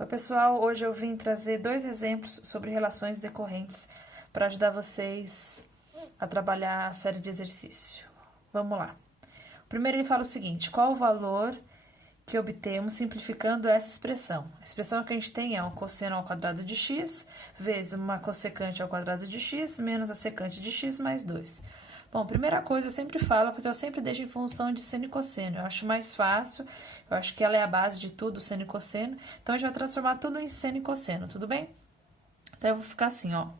Oi, pessoal! Hoje eu vim trazer dois exemplos sobre relações decorrentes para ajudar vocês a trabalhar a série de exercício. Vamos lá. O primeiro ele fala o seguinte: qual o valor que obtemos simplificando essa expressão? A expressão que a gente tem é um cosseno ao quadrado de x vezes uma cossecante ao quadrado de x menos a secante de x mais 2. Bom, primeira coisa, eu sempre falo, porque eu sempre deixo em função de seno e cosseno. Eu acho mais fácil, eu acho que ela é a base de tudo, seno e cosseno. Então, a gente vai transformar tudo em seno e cosseno, tudo bem? Então, eu vou ficar assim, ó.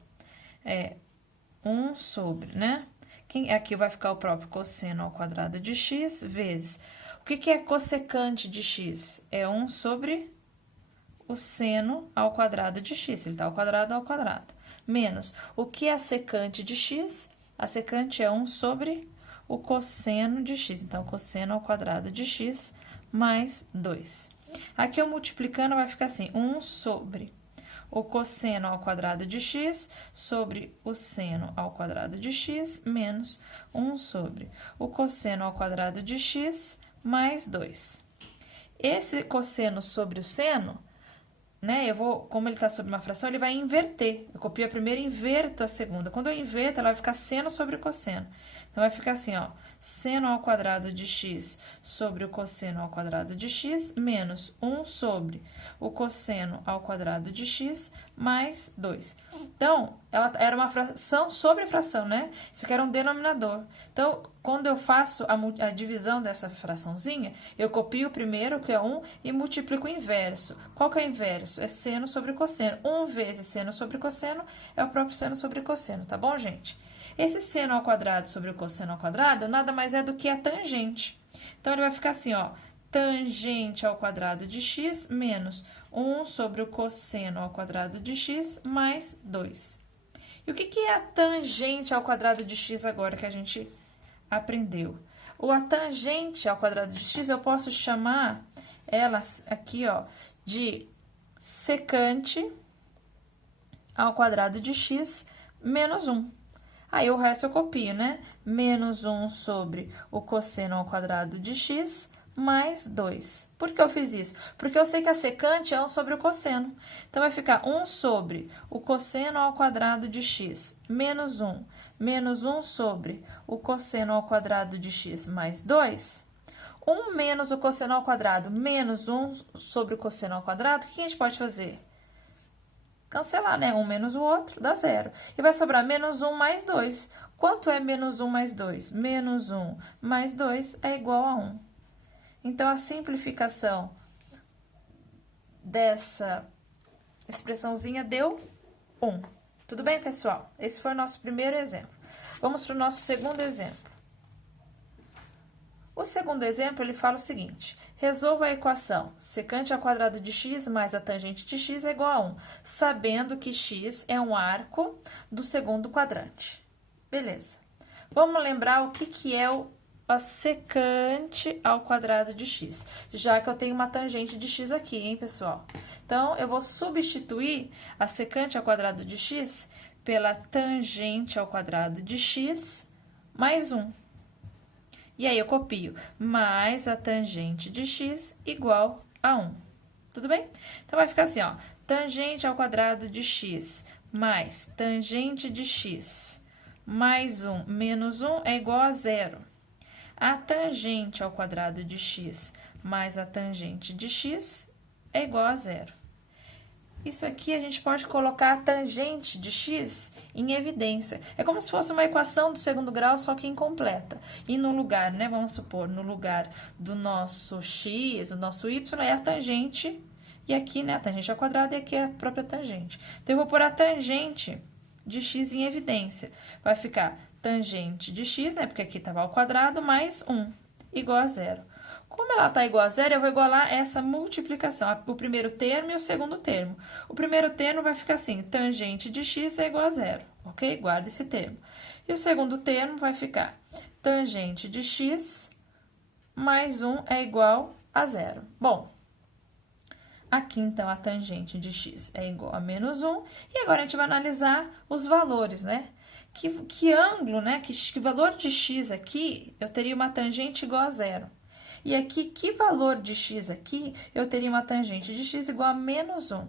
1 sobre, né? Aqui vai ficar o próprio cosseno ao quadrado de x vezes... O que é cossecante de x? É 1 sobre o seno ao quadrado de x. Ele está ao quadrado. Menos, o que é secante de x? A secante é 1 sobre o cosseno de x. Então, cosseno ao quadrado de x mais 2. Aqui, eu multiplicando, vai ficar assim, 1 sobre o cosseno ao quadrado de x sobre o seno ao quadrado de x menos 1 sobre o cosseno ao quadrado de x mais 2. Esse cosseno sobre o seno, né, como ele está sobre uma fração, ele vai inverter. Eu copio a primeira e inverto a segunda. Quando eu inverto, ela vai ficar seno sobre cosseno. Então, vai ficar assim, ó, seno ao quadrado de x sobre o cosseno ao quadrado de x menos 1 sobre o cosseno ao quadrado de x mais 2. Então, ela era uma fração sobre fração, né? Isso aqui era um denominador. Então, quando eu faço a divisão dessa fraçãozinha, eu copio o primeiro, que é 1, e multiplico o inverso. Qual que é o inverso? É seno sobre cosseno. 1 vezes seno sobre cosseno é o próprio seno sobre cosseno, tá bom, gente? Esse seno ao quadrado sobre o cosseno ao quadrado nada mais é do que a tangente. Então, ele vai ficar assim, ó, tangente ao quadrado de x menos 1 sobre o cosseno ao quadrado de x mais 2. E o que é a tangente ao quadrado de x agora que a gente aprendeu? A tangente ao quadrado de x, eu posso chamar ela aqui, ó, de secante ao quadrado de x menos 1. Aí, o resto eu copio, né? Menos 1 sobre o cosseno ao quadrado de x mais 2. Por que eu fiz isso? Porque eu sei que a secante é 1 sobre o cosseno. Então, vai ficar 1 sobre o cosseno ao quadrado de x menos 1. Menos 1 sobre o cosseno ao quadrado de x mais 2. 1 menos o cosseno ao quadrado menos 1 sobre o cosseno ao quadrado, o que a gente pode fazer? Cancelar, né? 1 menos o outro dá 0. E vai sobrar menos 1 mais 2. Quanto é menos 1 mais 2? Menos 1 mais 2 é igual a 1. Então, a simplificação dessa expressãozinha deu 1. Tudo bem, pessoal? Esse foi o nosso primeiro exemplo. Vamos para o nosso segundo exemplo. O segundo exemplo, ele fala o seguinte: resolva a equação secante ao quadrado de x mais a tangente de x é igual a 1, sabendo que x é um arco do segundo quadrante. Beleza. Vamos lembrar o que é a secante ao quadrado de x, já que eu tenho uma tangente de x aqui, hein, pessoal? Então, eu vou substituir a secante ao quadrado de x pela tangente ao quadrado de x mais 1. E aí, eu copio mais a tangente de x igual a 1. Tudo bem? Então, vai ficar assim, ó. Tangente ao quadrado de x mais tangente de x mais 1 menos 1 é igual a 0. A tangente ao quadrado de x mais a tangente de x é igual a 0. Isso aqui a gente pode colocar a tangente de x em evidência. É como se fosse uma equação do segundo grau, só que incompleta. E no lugar, né, vamos supor, no lugar do nosso x, do nosso y, é a tangente. E aqui, né, a tangente ao quadrado e aqui é a própria tangente. Então, eu vou pôr a tangente de x em evidência. Vai ficar tangente de x, né, porque aqui estava ao quadrado, mais 1, igual a 0. Como ela está igual a 0, eu vou igualar essa multiplicação, o primeiro termo e o segundo termo. O primeiro termo vai ficar assim, tangente de x é igual a 0, ok? Guarda esse termo. E o segundo termo vai ficar tangente de x mais 1 é igual a 0. Bom, aqui, então, a tangente de x é igual a menos 1. E agora, a gente vai analisar os valores, né? Que ângulo, né? Que valor de x aqui, eu teria uma tangente igual a 0. E aqui, que valor de x aqui, eu teria uma tangente de x igual a menos 1.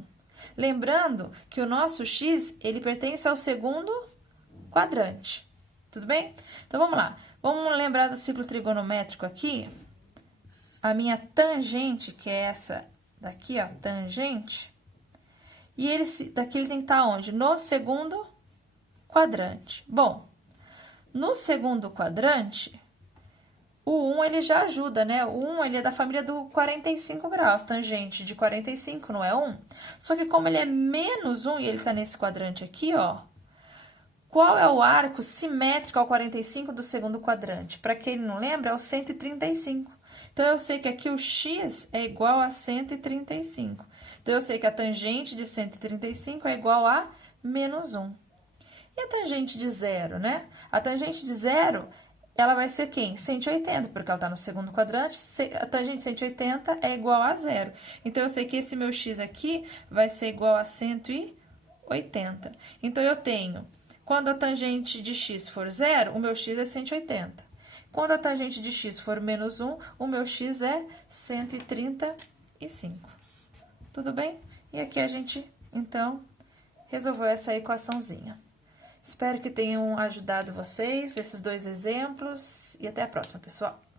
Lembrando que o nosso x, ele pertence ao segundo quadrante. Tudo bem? Então, vamos lá. Vamos lembrar do ciclo trigonométrico aqui. A minha tangente, que é essa daqui, ó, tangente. E ele, daqui ele tem que estar onde? No segundo quadrante. Bom, no segundo quadrante, o 1 ele já ajuda, né? O 1 ele é da família do 45 graus, tangente de 45, não é 1? Só que como ele é menos 1 e ele está nesse quadrante aqui, ó, qual é o arco simétrico ao 45 do segundo quadrante? Para quem não lembra, é o 135. Então, eu sei que aqui o x é igual a 135. Então, eu sei que a tangente de 135 é igual a menos 1. E a tangente de zero, né? A tangente de zero, ela vai ser quem? 180, porque ela está no segundo quadrante. A tangente de 180 é igual a zero. Então, eu sei que esse meu x aqui vai ser igual a 180. Então, eu tenho, quando a tangente de x for zero, o meu x é 180. Quando a tangente de x for menos 1, o meu x é 135. Tudo bem? E aqui a gente, então, resolveu essa equaçãozinha. Espero que tenham ajudado vocês, esses dois exemplos, e até a próxima, pessoal!